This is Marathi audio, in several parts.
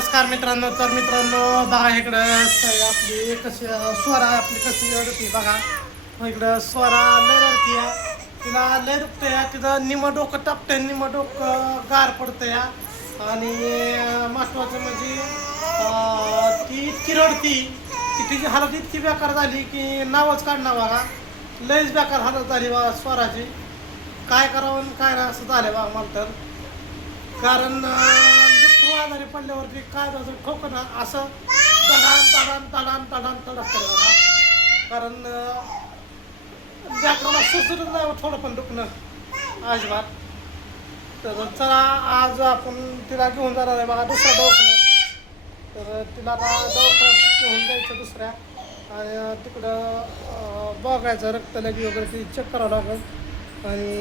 नमस्कार मित्रांनो. तर मित्रांनो बघा इकडं आपली कशी स्वरा आपली कशी रडती बघा. इकडं स्वरा लय रडती या, तिला लय दुखतं या, तिथं निमं डोकं टापतंय, निमं डोकं गार पडतं या. आणि महत्त्वाचं म्हणजे ती इतकी रडती की तिची हालत इतकी बेकार झाली की नावच काढणं बघा. लयच बेकार हालत झाली बघा स्वराची. काय करावं आणि काय नाही असं झालं बघा मला तर. कारण लिफ्ट आजारी पडल्यावरती काय झालं ठोकणं असं तडान तडान तडान तडान तडक बघा. कारण लेकराला सुचतच नाही थोडं पण दुखणं अजिबात. तर चला आज आपण तिला घेऊन जाणार आहे बघा दुसऱ्या दवाखान्यात. तर तिला आता दवाखान्यात घेऊन जायचं दुसऱ्या आणि तिकडं बघायचं रक्त लगी वगैरे ती चेक करावं लागेल आणि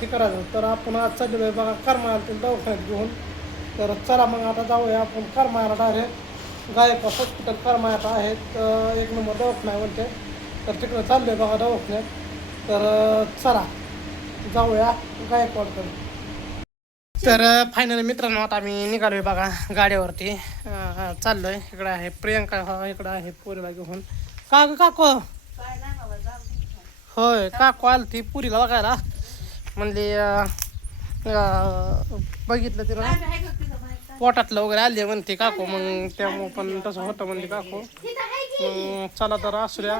हे करायचं. तर आपण आज चाललेलो आहे बघा करमाळ्याला तिला दवाखान्यात घेऊन. तर चला मग आता जाऊया आपण करमाळ्याला डायरेक्ट. गायक हॉस्पिटल करमाळ्यात आहेत, 1 नंबर दवाखाना म्हणते. तर तिकडं चाललं आहे बघा दवाखान्यात. तर चला जाऊया गायकवाडकडे. तर फायनली मित्रांनो आता आम्ही निघालो आहे बघा गाडीवरती. चाललो आहे. इकडं आहे प्रियंका, इकडं आहे पोरीला घेऊन. का ग काको? होय काकू आली ती पुरीला बघायला. म्हणली बघितलं तिला पोटातलं वगैरे आले म्हणते काकू. मग त्यामुळं पण तसं होतं म्हणते काकू. मग चला तर असू द्या,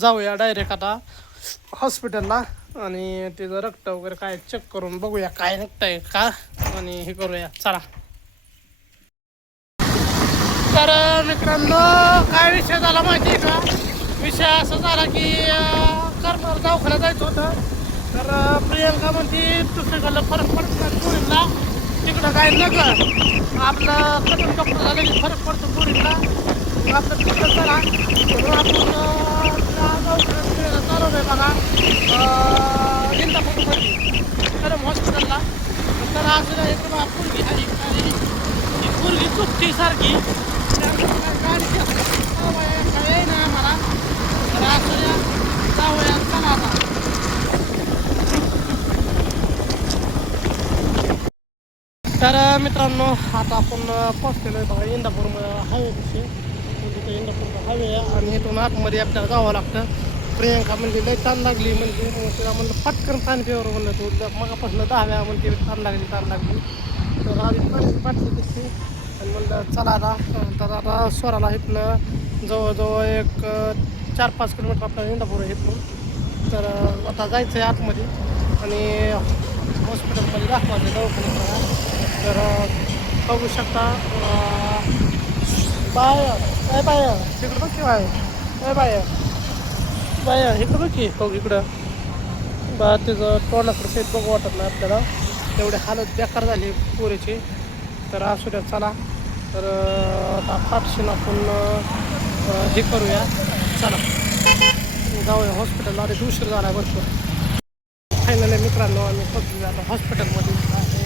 जाऊया डायरेक्ट आता हॉस्पिटलला आणि तिचं रक्त वगैरे काय चेक करून बघूया काय निघतंय का आणि हे करूया. चला. तर मित्रांनो काय विषय झाला माहिती आहे का? विषय असा झाला की करमाळा दवाखान्यात जायचं होतं. तर प्रियंका म्हणते दुसरीकडलं फरक पडत नाही पोरींना, तिकडं काय नका आपलं कटून डॉक्टर झालं की फरक पडतो पोरींना. आपलं तिकडं चला म्हणून आपण दवाखान्यात चालवलं आहे बघा इंदापूरमध्ये करम हॉस्पिटलला. तर असं इकडं बघा पोरगी आली आणि ती पोरगी चुकती सारखी गाडी काय ना आम्हाला. तर असं जाऊया चला आता. तर मित्रांनो आता आपण पोहोचलेलो आहे बघा इंदापूर हायवेपाशी. तिथे इंदापूरचा हायवे आहे आणि इथून आतमध्ये आपल्याला जावं लागतं. प्रियंका म्हणजे लई ताण लागली म्हणजे तिला म्हणलं पटकन पाणी पिवर म्हणलं तू मगापासून 10 वेळा म्हणते ताण लागली. तर आधी पाणी पाटली दिसते आणि म्हणलं चला आता. तर आता स्वराला इथनं जवळजवळ एक 4-5 किलोमीटर आपल्याला इंदापूर आहे इथून. तर आता जायचं आहे आतमध्ये आणि हॉस्पिटलमध्ये दाखवायचं दवाखान्यात. तर बघू शकता बाय काय बाय तिकडं बघ की बाय काय बाय इकडं बघ की हो इकडं बा तिचं तोंडाकडं शेत बघू वाटत नाही आपल्याला. तेवढी हालत बेकार झाली पोरीची. तर असू द्या चला. तर आता फाटशीन आपण हे करूया. चला जाऊया हॉस्पिटलला. आधी उशीर झाला भरपूर. फायनली मित्रांनो आम्ही पोचलो आता हॉस्पिटलमध्ये आहे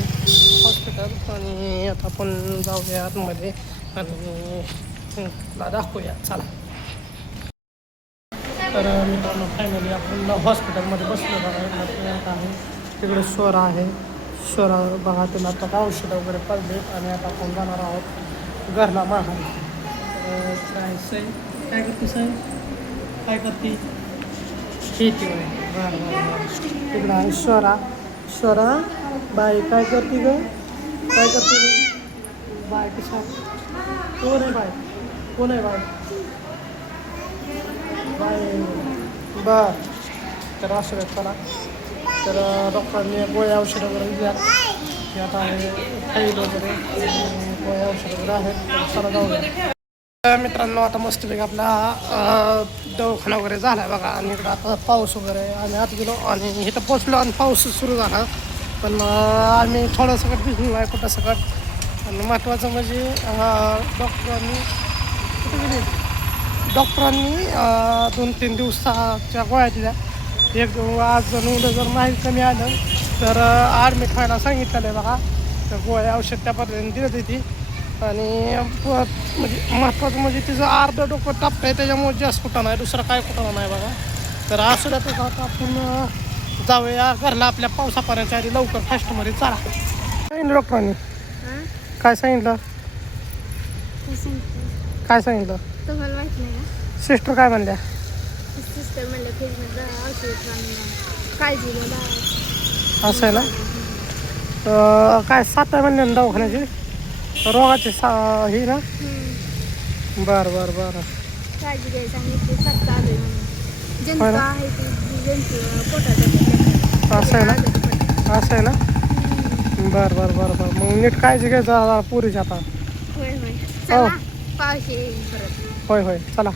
हॉस्पिटल आणि आता आपण जाऊया आतमध्ये आणि तुला दाखवूया. चला. तर मित्रांनो फायनली आपण हॉस्पिटलमध्ये बसलो बघा. आहे तिकडे स्वरा आहे. स्वरा बघा तिला आता औषधं वगैरे पडले आणि आता आपण जाणार आहोत घरला माघारी. काय सई काय करते सई काय करते शेती वगैरे. बरं तिकडं आहे स्वरा बाई काय करते ग काय करते ग बाय कशा कोण आहे बाय कोण आहे बाय बर. तर असं चला. तर डॉक्टरांनी गोळ्या औषध वगैरे दिल्या की आता आहे फाईल वगैरे गोळ्या औषध वगैरे आहेत. तर चला जाऊया. मित्रांनो आता मस्तपैकी आपला दवाखाना वगैरे झाला आहे बघा आणि इकडं आता पाऊस वगैरे आम्ही आत गेलो आणि इथं पोचलो आणि पाऊस सुरू झाला. पण आम्ही थोडं सकट भिजलो आहे कुठं सकट. आणि महत्त्वाचं म्हणजे डॉक्टरांनी 2-3 दिवसाच्या गोळ्या दिल्या. एक आज उद्या जर नाही कमी आलं तर ॲडमिट व्हायला सांगितलेलं आहे बघा. तर गोळ्या औषध त्या पद्धतीने दिलं तिथे. आणि म्हणजे महत्त्वाचं म्हणजे तिचं अर्धं डोकं टापतं आहे त्याच्यामुळे जास्त कुठं नाही दुसरं काय कुठं नाही बघा. तर असू द्या तसं आता आपण जाऊया घरला आपल्या पावसा पाण्याच्या आधी लवकर फास्टमध्ये. चला काही नाही डॉक्टरांनी काय सांगितलं काय सांगितलं तुम्हाला माहित नाही ना. सिस्टर काय म्हणल्या सिस्टर म्हणलं फ्रीजमध्ये औषध आणि काळजी घ्या. असं आहे ना काय 7 महिने दवाखान्याची रोगाची ही ना बरं बरं बरं काळजी घ्यायची आणि ते सत्ता आले म्हणून जंतू होय ना? आहे ते जंतू पोटात असं आहे ना असं आहे ना बरं बरं बरं बरं मग नीट काळजी घ्यायचं पुरीची आता होय होय हो चला पावशी येईल परत. होय होय चला